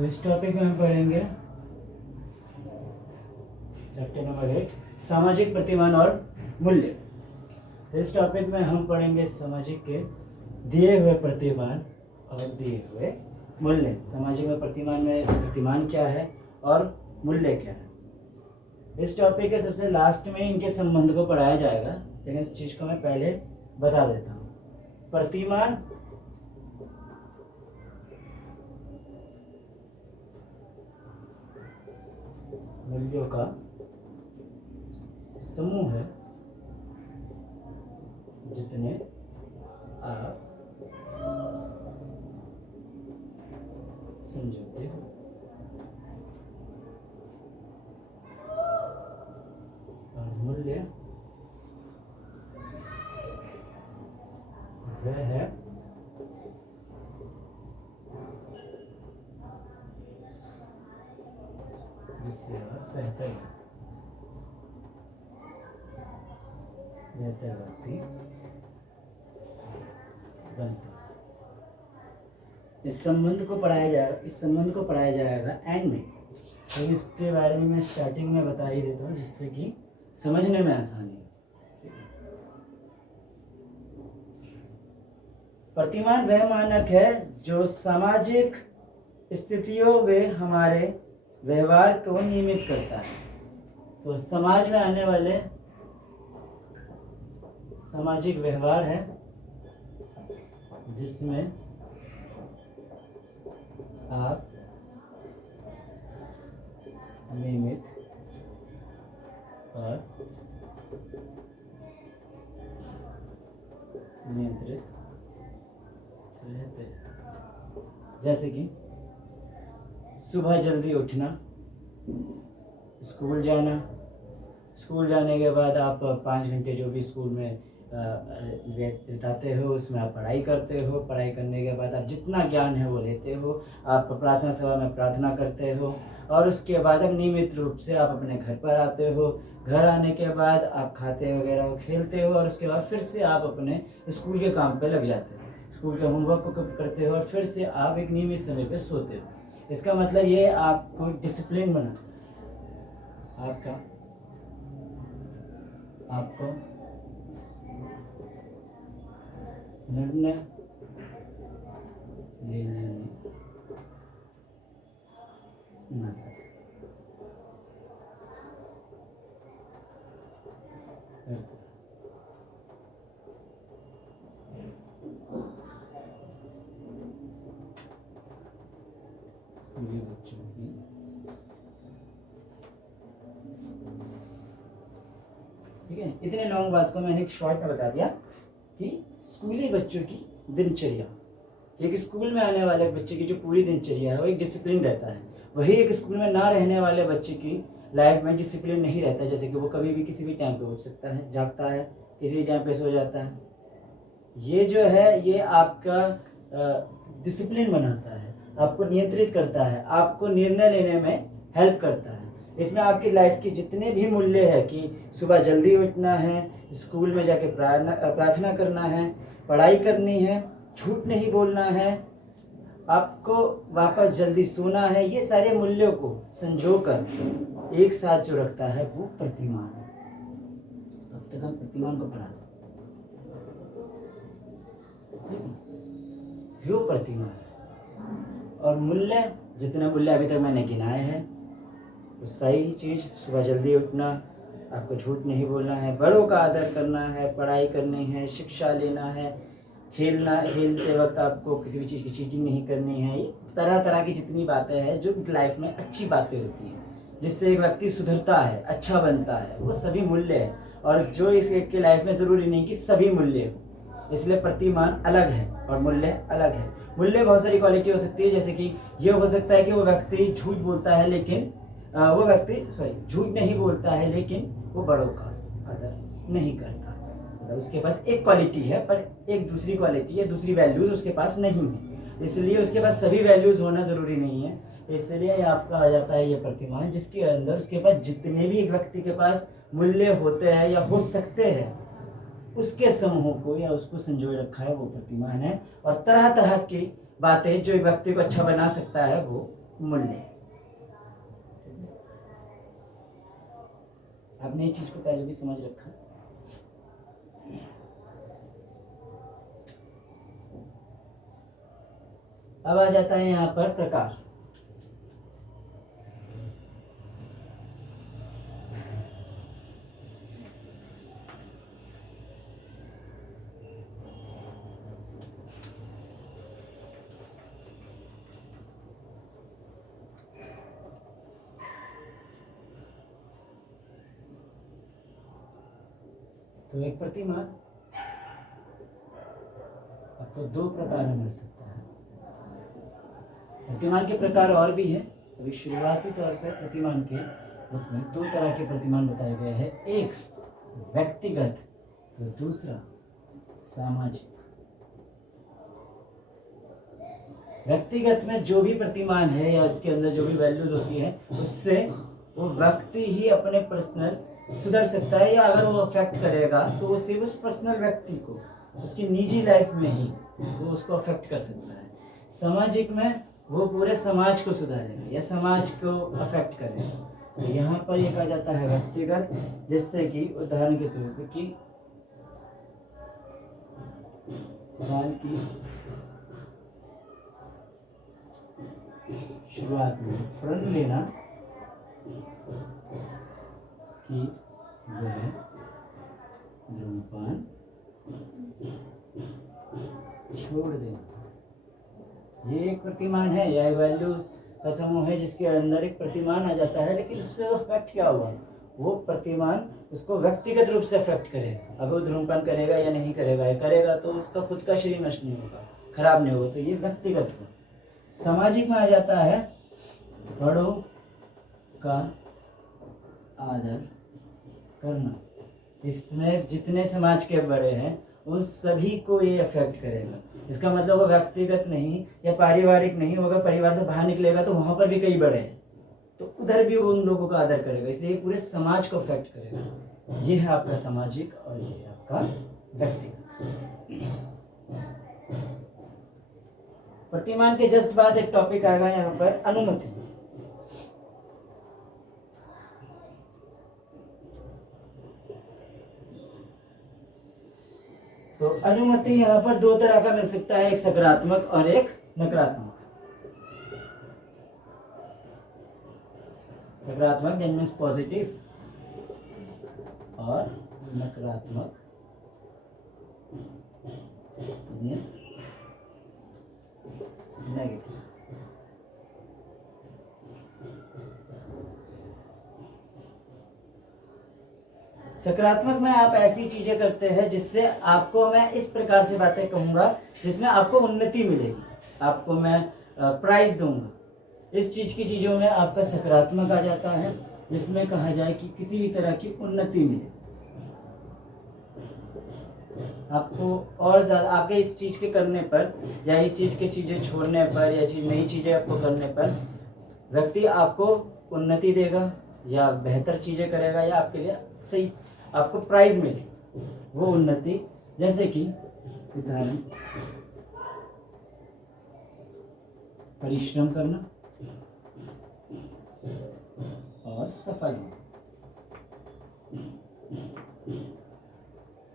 तो इस टॉपिक में हम पढ़ेंगे चैप्टर नंबर 8 सामाजिक प्रतिमान और मूल्य। तो इस टॉपिक में हम पढ़ेंगे सामाजिक के दिए हुए प्रतिमान और दिए हुए मूल्य। सामाजिक में प्रतिमान क्या है और मूल्य क्या है। इस टॉपिक के सबसे लास्ट में इनके संबंध को पढ़ाया जाएगा, लेकिन इस चीज को मैं पहले बता देता हूँ। प्रतिमान मूल्यों का समूह है जितने आप समझौते हो। और मूल्य वह है जिससे आप बेहतर व्यक्ति बनते हैं। इस संबंध को पढ़ाया जाएगा एंड में। तो इसके बारे में मैं स्टार्टिंग में बता ही देता हूँ, जिससे कि समझने में आसानी हो। प्रतिमान वह मानक है जो सामाजिक स्थितियों में हमारे व्यवहार को नियमित करता है। तो समाज में आने वाले सामाजिक व्यवहार है जिसमें आप नियमित और नियंत्रित रहते हैं। जैसे कि सुबह जल्दी उठना, स्कूल जाने के बाद आप 5 घंटे जो भी स्कूल में बिताते हो उसमें आप पढ़ाई करते हो। पढ़ाई करने के बाद आप जितना ज्ञान है वो लेते हो। आप प्रार्थना सभा में प्रार्थना करते हो और उसके बाद आप नियमित रूप से आप अपने घर पर आते हो। घर आने के बाद आप खाते वगैरह हो, खेलते हो और उसके बाद फिर से आप अपने स्कूल के काम पे लग जाते हो। स्कूल के होमवर्क को करते हो और फिर से आप एक नियमित समय पे सोते हो। इसका मतलब ये आपको डिसिप्लिन बनाता है। आपको निर्णय लेने में मदद करता है। स्कूली बच्चों की ठीक है, इतने लॉन्ग बात को मैंने एक शॉर्ट में बता दिया कि स्कूली बच्चों की दिनचर्या, क्योंकि स्कूल में आने वाले बच्चे की जो पूरी दिनचर्या है वो एक डिसिप्लिन रहता है। वही एक स्कूल में ना रहने वाले बच्चे की लाइफ में डिसिप्लिन नहीं रहता। जैसे कि वो कभी भी किसी भी टाइम पे उठ सकता है, जागता है, किसी भी टाइम पे सो जाता है। ये जो है ये आपका डिसिप्लिन बनाता है, आपको नियंत्रित करता है, आपको निर्णय लेने में हेल्प करता है। इसमें आपकी लाइफ के जितने भी मूल्य है कि सुबह जल्दी उठना है, स्कूल में जाके प्रार्थना करना है, पढ़ाई करनी है, झूठ नहीं बोलना है, आपको वापस जल्दी सोना है, ये सारे मूल्यों को संजोकर एक साथ जो रखता है वो प्रतिमान है। तब तक हम प्रतिमान को पढ़ा वो प्रतिमान है। और मूल्य, जितने मूल्य अभी तक मैंने गिनाए हैं वो सही चीज़, सुबह जल्दी उठना, आपको झूठ नहीं बोलना है, बड़ों का आदर करना है, पढ़ाई करनी है, शिक्षा लेना है, खेलते वक्त आपको किसी भी चीज़ की चीटिंग नहीं करनी है। ये तरह तरह की जितनी बातें हैं जो लाइफ में अच्छी बातें होती हैं जिससे एक व्यक्ति सुधरता है, अच्छा बनता है, वो सभी मूल्य है। और जो इस एक की लाइफ में ज़रूरी नहीं कि सभी मूल्य हो, इसलिए प्रतिमान अलग है और मूल्य अलग है। मूल्य बहुत सारी क्वालिटी हो सकती है, जैसे कि ये हो सकता है कि वो व्यक्ति झूठ बोलता है लेकिन झूठ नहीं बोलता है लेकिन वो बड़ों का आदर नहीं करता। मतलब उसके पास एक क्वालिटी है पर एक दूसरी क्वालिटी है, दूसरी वैल्यूज उसके पास नहीं है, इसलिए उसके पास सभी वैल्यूज होना ज़रूरी नहीं है। इसलिए ये आपका आ जाता है ये प्रतिमान, जिसके अंदर उसके पास जितने भी एक व्यक्ति के पास मूल्य होते हैं या हो सकते हैं उसके समूह को या उसको संजोए रखा है वो प्रतिमान है। और तरह तरह की बातें जो एक व्यक्ति को अच्छा बना सकता है वो मूल्य। आपने ये चीज को पहले भी समझ रखा। अब आ जाता है यहाँ पर प्रकार। तो एक प्रतिमान आपको दो प्रकार में मिल सकता है। प्रतिमान के प्रकार और भी है। अभी शुरुआती तौर पर प्रतिमान के रूप में दो तरह के प्रतिमान बताए गए हैं, एक व्यक्तिगत तो दूसरा सामाजिक। व्यक्तिगत में जो भी प्रतिमान है या उसके अंदर जो भी वैल्यूज होती है उससे वो व्यक्ति ही अपने पर्सनल सुधर सकता है, या अगर वो अफेक्ट करेगा तो वो सिर्फ उस पर्सनल व्यक्ति को उसकी निजी लाइफ में ही वो उसको अफेक्ट कर सकता है। सामाजिक में वो पूरे समाज को सुधारेगा या समाज को अफेक्ट करेगा। तो यहाँ पर ये कहा जाता है व्यक्तिगत, जिससे कि उदाहरण के तौर पर कि साल की शुरुआत में प्रण लेना कि वह धूम्रपान छोड़ दे। ये एक प्रतिमान है या वैल्यू का समूह है जिसके अंदर एक प्रतिमान आ जाता है, लेकिन उससे अफेक्ट क्या हुआ, वो प्रतिमान उसको व्यक्तिगत रूप से अफेक्ट करेगा। अगर वो धूम्रपान करेगा या नहीं करेगा, या करेगा तो उसका खुद का शरीर नष्ट नहीं होगा, खराब नहीं होगा, तो ये व्यक्तिगत हुआ। सामाजिक में आ जाता है बड़ों का आदर करना। इसमें जितने समाज के बड़े हैं उन सभी को ये अफेक्ट करेगा। इसका मतलब वो व्यक्तिगत नहीं या पारिवारिक नहीं, वो अगर परिवार से बाहर निकलेगा तो वहाँ पर भी कई बड़े हैं, तो उधर भी वो उन लोगों का आदर करेगा, इसलिए पूरे समाज को अफेक्ट करेगा। ये है आपका सामाजिक और ये है आपका व्यक्तिगत। प्रतिमान के जस्ट बाद एक टॉपिक आएगा यहाँ पर अनुमति। तो अनुमति यहाँ पर दो तरह का मिल सकता है, एक सकारात्मक और एक नकारात्मक। सकारात्मक दैट मीन्स पॉजिटिव और नकारात्मक मीन्स नेगेटिव। सकारात्मक में आप ऐसी चीजें करते हैं जिससे आपको, मैं इस प्रकार से बातें कहूंगा जिसमें आपको उन्नति मिलेगी, आपको मैं प्राइज दूंगा। इस चीज की चीजों में आपका सकारात्मक आ जाता है, जिसमें कहा जाए कि किसी भी तरह की उन्नति मिले आपको, और ज्यादा आपके इस चीज के करने पर या इस चीज के चीजें छोड़ने पर या नई चीजें आपको करने पर व्यक्ति आपको उन्नति देगा या बेहतर चीजें करेगा या आपके लिए सही आपको प्राइज मिले वो उन्नति। जैसे कि उदाहरण परिश्रम करना और सफल होना।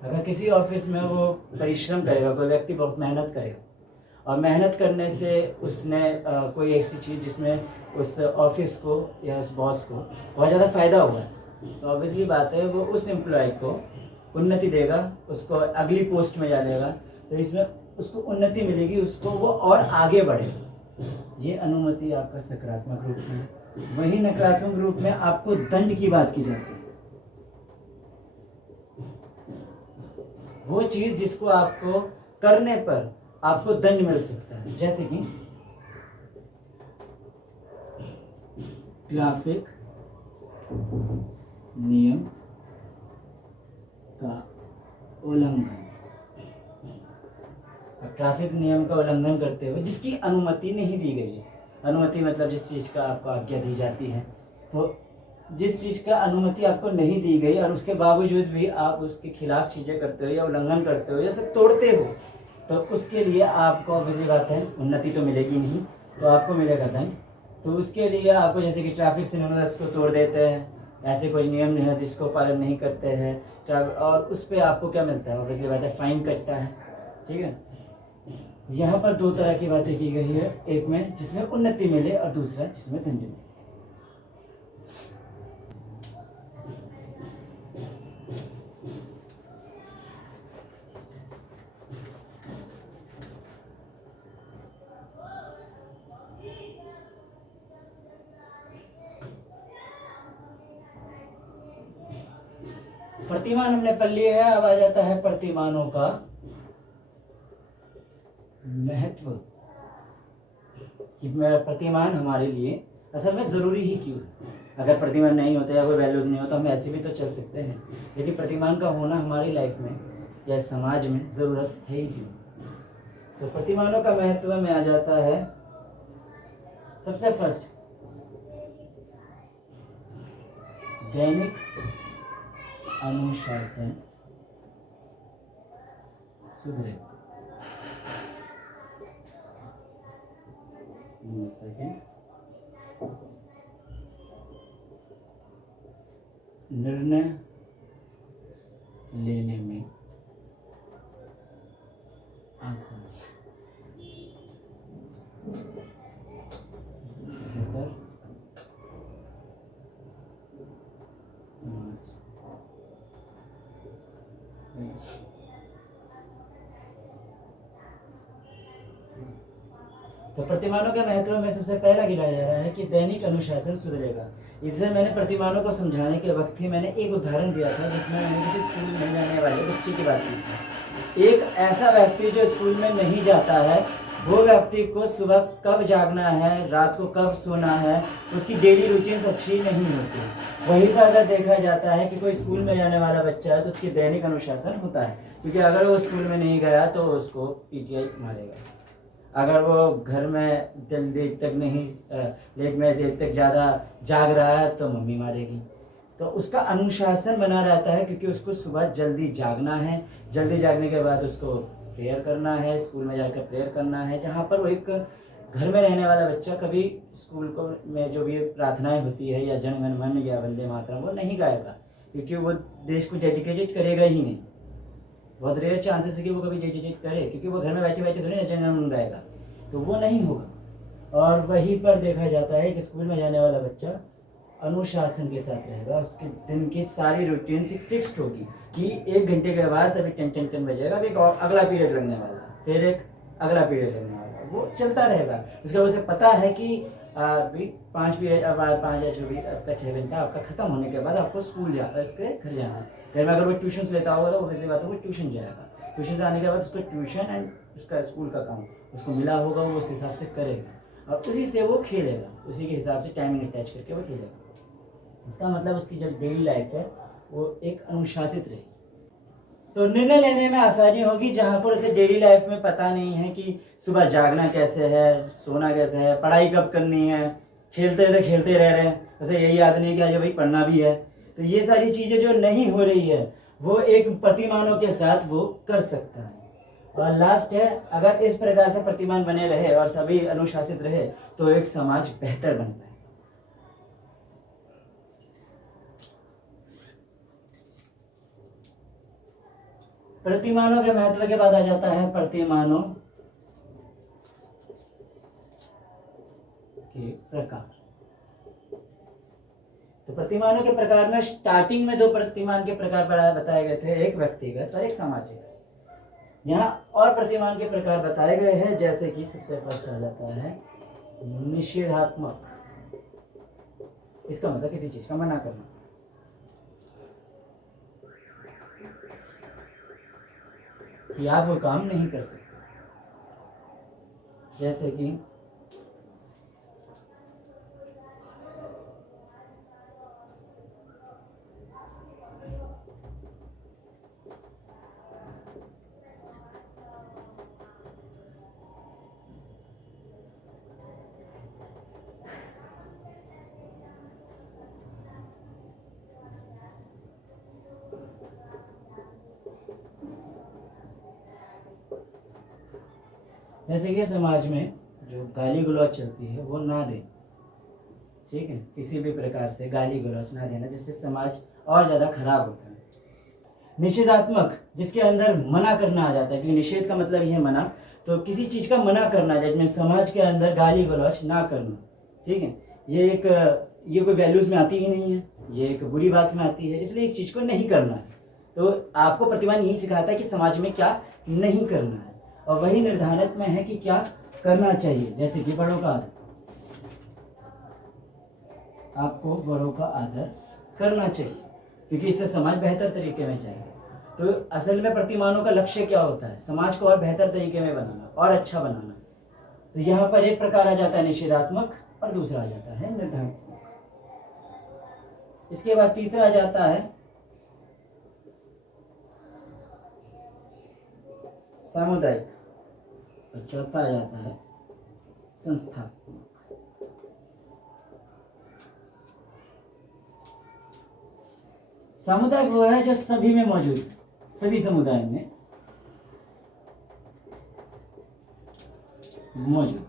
अगर किसी ऑफिस में वो परिश्रम करेगा, कोई व्यक्ति बहुत मेहनत करेगा और मेहनत करने से उसने कोई ऐसी चीज़ जिसमें उस ऑफिस को या उस बॉस को बहुत ज़्यादा फ़ायदा हुआ है, तो ऑब्वियसली बात है वो उस एम्प्लॉय को उन्नति देगा, उसको अगली पोस्ट में डालेगा, तो इसमें उसको उन्नति मिलेगी, उसको वो और आगे बढ़ेगा। ये अनुमति आपका सकारात्मक रूप में है। वही नकारात्मक रूप में आपको दंड की बात की जाती है। वो चीज़ जिसको आपको करने पर आपको दंड मिल सकता है, जैसे कि ट्रैफिक नियम का उल्लंघन। अब ट्रैफिक नियम का उल्लंघन करते हुए जिसकी अनुमति नहीं दी गई है, अनुमति मतलब जिस चीज़ का आपको आज्ञा दी जाती है, तो जिस चीज़ का अनुमति आपको नहीं दी गई और उसके बावजूद भी आप उसके खिलाफ चीज़ें करते हो या उल्लंघन करते हो या उसे तोड़ते हो, तो उसके लिए आपको ऑब्वियसली बात है उन्नति तो मिलेगी नहीं, तो आपको मिलेगा दंड। तो उसके लिए आपको जैसे कि ट्रैफिक सिग्नल्स को तोड़ देते हैं, ऐसे कोई नियम नहीं है जिसको पालन नहीं करते हैं, और उस पर आपको क्या मिलता है, ऑब्वियसली बात है फाइन कटता है। ठीक है, यहाँ पर दो तरह की बातें की गई है, एक में जिसमें उन्नति मिले और दूसरा जिसमें दंड मिले। प्रतिमान हमने पढ़ लिया है, अब आ जाता है प्रतिमानों का महत्व कि प्रतिमान हमारे लिए असल में ज़रूरी ही क्यों है। अगर प्रतिमान नहीं होते या कोई वैल्यूज़ नहीं होता, हम ऐसे भी तो चल सकते हैं, लेकिन प्रतिमान का होना हमारी लाइफ में या समाज में ज़रूरत है ही क्यों। तो प्रतिमानों का महत्व में आ जाता है सबसे फर्स्ट दैनिक अनुशासन सुधरे। सेकेंड निर्णय लेने में आसान, बेहतर समाज। तो प्रतिमानों के महत्व में सबसे पहला गिनाया जा रहा है कि दैनिक अनुशासन सुधरेगा। इससे मैंने प्रतिमानों को समझाने के वक्त ही मैंने एक उदाहरण दिया था, जिसमें मैंने किसी स्कूल में जाने वाले बच्चे की बात की थी। एक ऐसा व्यक्ति जो स्कूल में नहीं जाता है, वो व्यक्ति को सुबह कब जागना है, रात को कब सोना है, उसकी डेली रूटीन्स अच्छी नहीं होती। वहीं पर अगर देखा जाता है कि कोई स्कूल में जाने वाला बच्चा है तो उसकी दैनिक अनुशासन होता है, क्योंकि अगर वो स्कूल में नहीं गया तो उसको पीटीआई मारेगा। अगर वो घर में देर तक नहीं लेट में देर तक ज़्यादा जाग रहा है तो मम्मी मारेगी। तो उसका अनुशासन बना रहता है, क्योंकि उसको सुबह जल्दी जागना है, जल्दी जागने के बाद उसको प्रेयर करना है, स्कूल में जाकर प्रेयर करना है। जहाँ पर वो एक घर में रहने वाला बच्चा कभी स्कूल को में जो भी प्रार्थनाएं होती है या जन गण मन या वंदे मातरम वो नहीं गाएगा, क्योंकि वो देश को डेडिकेटेड करेगा ही नहीं। बहुत रेयर चांसेस है कि वो कभी डेडिकेट करे, क्योंकि वो घर में बैठे बैठे थोड़ी ना जन गण मन गाएगा, तो वो नहीं होगा। और वहीं पर देखा जाता है कि स्कूल में जाने वाला बच्चा अनुशासन के साथ रहेगा, उसके दिन की सारी रूटीन फिक्स्ड होगी कि 1 घंटे के बाद अभी 10 बजेगा, अभी एक अगला पीरियड लगने वाला है, फिर एक अगला पीरियड लगने वाला है, वो चलता रहेगा। उसके बाद उसे पता है कि अभी 5 पीरियड, अब 5 या 24 आपका 6 घंटा आपका खत्म होने के बाद आपको स्कूल उसके घर जाना है। घर में अगर वो ट्यूशन लेता होगा तो वैसी बात है वो ट्यूशन जाएगा, ट्यूशन से आने के बाद उसको ट्यूशन एंड उसका स्कूल का काम उसको मिला होगा, वो उस हिसाब से करेगा और उसी से वो खेलेगा, उसी के हिसाब से टाइमिंग अटैच करके वो खेलेगा। इसका मतलब उसकी जो डेली लाइफ है वो एक अनुशासित रहेगी। तो निर्णय लेने में आसानी होगी, जहाँ पर उसे डेली लाइफ में पता नहीं है कि सुबह जागना कैसे है, सोना कैसे है, पढ़ाई कब करनी है, खेलते तो खेलते रह रहे हैं, उसे यही याद नहीं कि आज भाई पढ़ना भी है। तो ये सारी चीज़ें जो नहीं हो रही है वो एक प्रतिमानों के साथ वो कर सकता है। और लास्ट है, अगर इस प्रकार से प्रतिमान बने रहे और सभी अनुशासित रहे तो एक समाज बेहतर बन पाए। प्रतिमानों के महत्व के बाद आ जाता है प्रतिमानों के प्रकार। तो प्रतिमानों के प्रकार में स्टार्टिंग में 2 प्रतिमान के प्रकार बताए गए थे, एक व्यक्तिगत और एक सामाजिक। यहाँ और प्रतिमान के प्रकार बताए गए हैं, जैसे कि सबसे फर्स्ट आ जाता है निषेधात्मक। इसका मतलब किसी चीज का मना करना। कि आप वो काम नहीं कर सकते, जैसे कि समाज में जो गाली गलौज चलती है वो ना दें, ठीक है, किसी भी प्रकार से गाली गलौज ना देना, जिससे समाज और ज़्यादा खराब होता है। निषेधात्मक, जिसके अंदर मना करना आ जाता है, क्योंकि निषेध का मतलब ये है मना, तो किसी चीज़ का मना करना, जिसमें समाज के अंदर गाली गलौज ना करना, ठीक है, ये कोई वैल्यूज़ में आती ही नहीं है, ये एक बुरी बात में आती है, इसलिए इस चीज़ को नहीं करना है। तो आपको प्रतिमान यही सिखाता है कि समाज में क्या नहीं करना है, और वही निर्धारित में है कि क्या करना चाहिए। जैसे कि बड़ों का आदर, आपको बड़ों का आदर करना चाहिए, क्योंकि इससे समाज बेहतर तरीके में जाएगा। तो असल में प्रतिमानों का लक्ष्य क्या होता है? समाज को और बेहतर तरीके में बनाना और अच्छा बनाना। तो यहाँ पर एक प्रकार आ जाता है निषेधात्मक और दूसरा आ जाता है निर्धारणात्मक। इसके बाद तीसरा आ जाता है सामुदायिक और चौथा आ जाता है संस्थात्मक। सामुदायिक वो है जो सभी में मौजूद है, सभी समुदाय में मौजूद,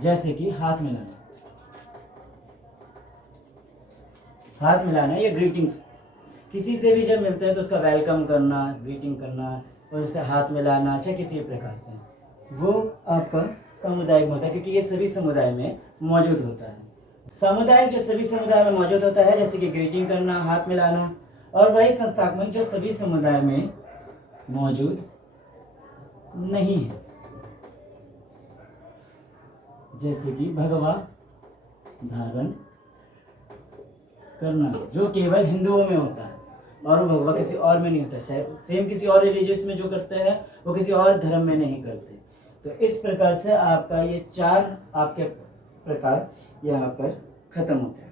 जैसे कि हाथ मिलाना। हाथ मिलाना या ग्रीटिंग्स, किसी से भी जब मिलते हैं तो उसका वेलकम करना, ग्रीटिंग करना और उससे हाथ मिलाना, चाहे किसी भी प्रकार से, वो आपका सामुदायिक होता है, क्योंकि ये सभी समुदाय में मौजूद होता है। सामुदायिक जो सभी समुदाय में मौजूद होता है, जैसे कि ग्रीटिंग करना, हाथ मिलाना, और वही संस्थात्मक जो सभी समुदाय में मौजूद नहीं है, जैसे कि भगवा धारण करना, जो केवल हिंदुओं में होता है और वो भगवा किसी और में नहीं होता। सेम किसी और रिलीजियस में जो करते हैं वो किसी और धर्म में नहीं करते। तो इस प्रकार से आपका ये 4 आपके प्रकार यहाँ पर खत्म होते हैं।